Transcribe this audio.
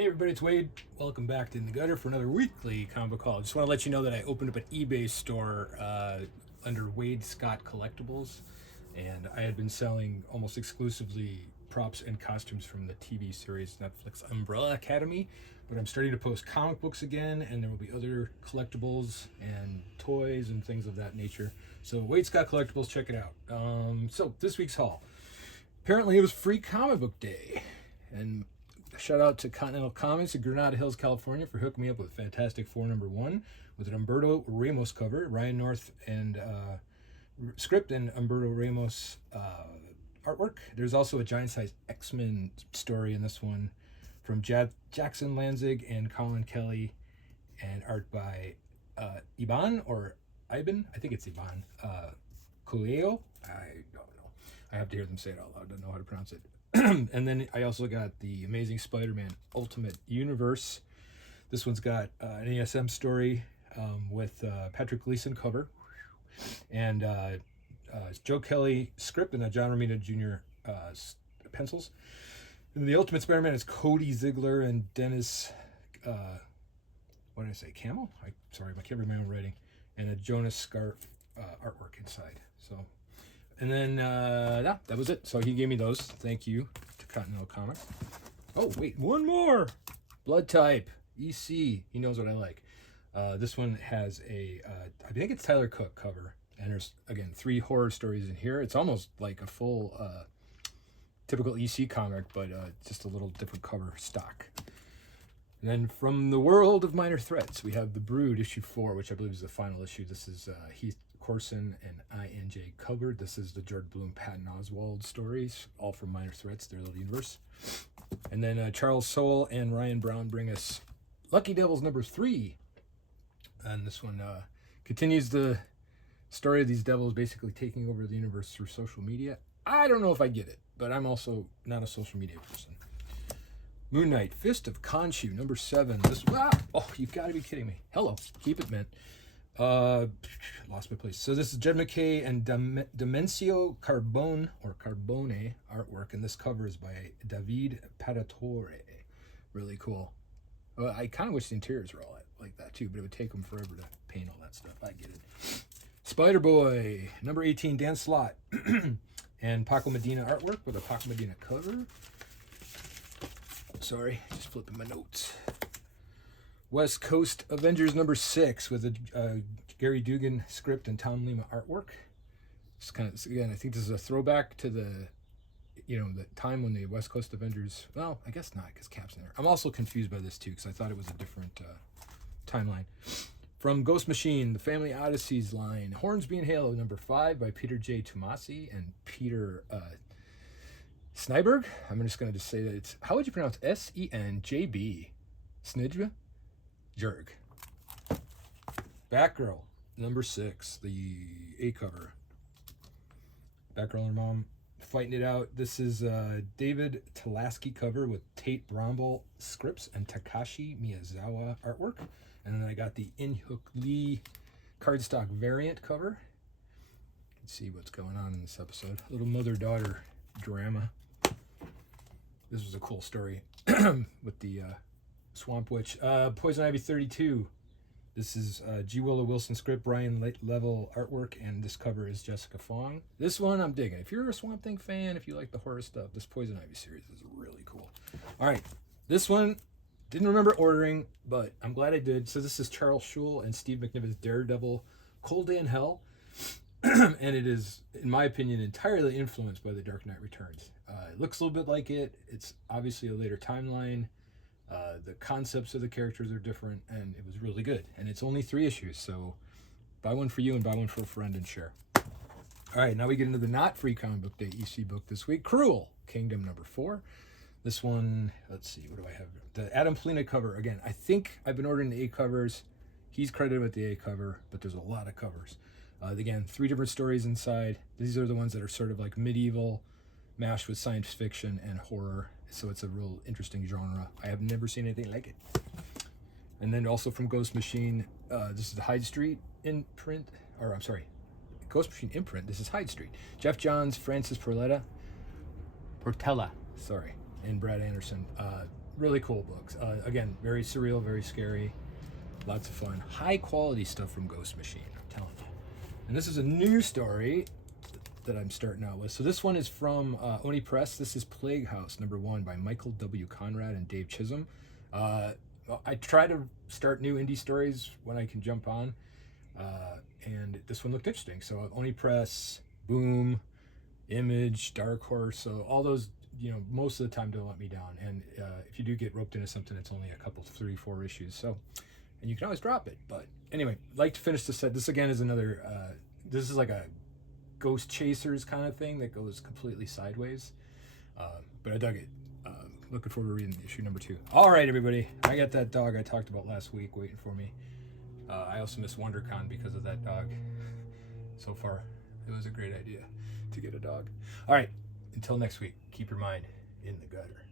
Hey everybody, it's Wade. Welcome back to In the Gutter for another weekly comic book haul. I just want to let you know that I opened up an eBay store under Wade Scott Collectibles, and I had been selling almost exclusively props and costumes from the TV series Netflix Umbrella Academy, but I'm starting to post comic books again, and there will be other collectibles and toys and things of that nature. So Wade Scott Collectibles, check it out. So this week's haul. Apparently it was Free Comic Book Day, and shout out to Continental Comics in Granada Hills, California for hooking me up with Fantastic Four #1 with an Humberto Ramos cover, Ryan North and script and Humberto Ramos artwork. There's also a giant-sized X-Men story in this one from Jackson Lanzig and Colin Kelly, and art by Iban, I think it's Iban Coelho. I don't know. I have to hear them say it out loud. I don't know how to pronounce it. And then I also got the Amazing Spider-Man Ultimate Universe. This one's got an ASM story with Patrick Gleason cover, and Joe Kelly script, and John Romita Jr. Pencils. And the Ultimate Spider-Man is Cody Ziegler and Dennis, what did I say, Camel? Sorry, I can't read my own writing. And a Jonas Scarf artwork inside. So. And then, that was it. So he gave me those. Thank you to Continental Comics. Oh, wait, one more. Blood Type, EC. He knows what I like. This one has I think it's Tyler Cook cover. And there's, again, 3 horror stories in here. It's almost like a full, typical EC comic, but just a little different cover stock. And then from the world of Minor Threats, we have The Brood, issue 4, which I believe is the final issue. This is Heath Corson and INJ covered. This is the George Bloom, Patton Oswalt stories, all from Minor Threats, their little universe. And then Charles Soule and Ryan Brown bring us Lucky Devils #3. And this one continues the story of these devils basically taking over the universe through social media. I don't know if I get it, but I'm also not a social media person. Moon Knight, Fist of Khonshu, #7. Oh, you've got to be kidding me. Hello, keep it, man. Lost my place. So this is Jed McKay and Dimencio Carbone artwork, and this cover is by David Paratore. Really cool. I kind of wish the interiors were all like that too, but it would take them forever to paint all that stuff. I get it. Spider-Boy, #18, Dan Slott and Paco Medina artwork with a Paco Medina cover. Sorry, just flipping my notes. West Coast Avengers #6 with a Gary Dugan script and Tom Lima artwork. It's kind of, again, I think this is a throwback to the time when the West Coast Avengers, well, I guess not, because Cap's in there. I'm also confused by this too, because I thought it was a different timeline. From Ghost Machine, the Family Odysseys line, Hornsby and Halo #5 by Peter J. Tomasi and Peter Snyberg. I'm just going to say that it's, how would you pronounce SENJB? Snidja? Jerg. Batgirl, #6, the A cover. Batgirl and her mom fighting it out. This is David Talaski cover with Tate Bromble scripts and Takashi Miyazawa artwork. And then I got the In-Hook Lee cardstock variant cover. Let's see what's going on in this episode. A little mother-daughter drama. This was a cool story with the Swamp Witch. Poison Ivy 32. This is G. Willow Wilson script, Brian Level artwork, and this cover is Jessica Fong. This one I'm digging. If you're a Swamp Thing fan, if you like the horror stuff, this Poison Ivy series is really cool. All right, this one, didn't remember ordering, but I'm glad I did. So this is Charles Schule and Steve McNiven's Daredevil, Cold Day in Hell. And it is, in my opinion, entirely influenced by The Dark Knight Returns. It looks a little bit like it. It's obviously a later timeline. The concepts of the characters are different, and it was really good. And it's only 3 issues, so buy one for you and buy one for a friend and share. All right, now we get into the not Free Comic Book Day EC book this week. Cruel Kingdom #4. This one, let's see, what do I have? The Adam Polina cover. Again, I think I've been ordering the A covers. He's credited with the A cover, but there's a lot of covers. Again, 3 different stories inside. These are the ones that are sort of like medieval, mashed with science fiction and horror. So it's a real interesting genre. I have never seen anything like it. And then also from Ghost Machine, this is the Hyde Street imprint, or I'm sorry, Ghost Machine imprint. This is Hyde Street. Jeff Johns, Francis Portella, sorry, and Brad Anderson. really cool books. Again, very surreal, very scary, lots of fun, high quality stuff from Ghost Machine. I'm telling you. And this is a new story that I'm starting out with. So this one is from Oni Press. This is Plague House #1 by Michael W. Conrad and Dave Chisholm. I try to start new indie stories when I can jump on, and this one looked interesting. So Oni Press, Boom, Image, Dark Horse. So all those, most of the time don't let me down. And if you do get roped into something, it's only a couple, 3, 4 issues. So, and you can always drop it. But anyway, like to finish this set. This again is another. This is like a Ghost Chasers kind of thing that goes completely sideways, but I dug it. Looking forward to reading issue #2. All right, everybody, I got that dog I talked about last week waiting for me. I also missed WonderCon because of that dog. So far, it was a great idea to get a dog. All right, until next week, keep your mind in the gutter.